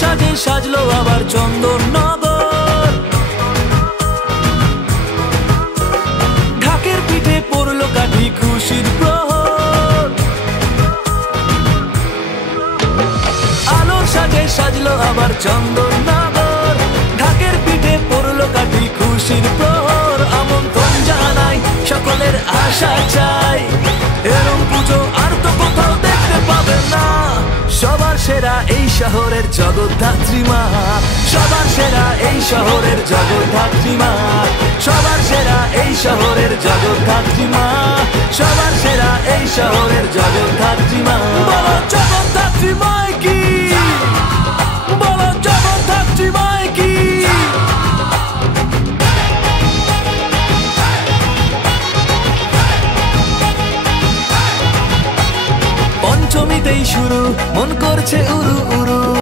সাজে সাজলো আবার চন্দননগর। ঢাকের পিঠে পড়লো কাঠি খুশির প্রহর। আলোর সাজে সাজলো আবার চন্দননগর। ঢাকের পিঠে পড়লো কাঠি খুশির প্রহর। আমন্ত্রণ জানাই সকলের আশা চাই, এরম পুজো আর তো কোথাও দেখতে পাবেন না। সবার সেরা এই শহরের জগদ্ধাত্রী মা, সবার সেরা এই শহরের জগদ্ধাত্রী মা, সবার সেরা এই শহরের জগদ্ধাত্রী মা, সবার সেরা এই শহরের জগদ্ধাত্রী মা। বলো জগদ্ধাত্রী মাই কি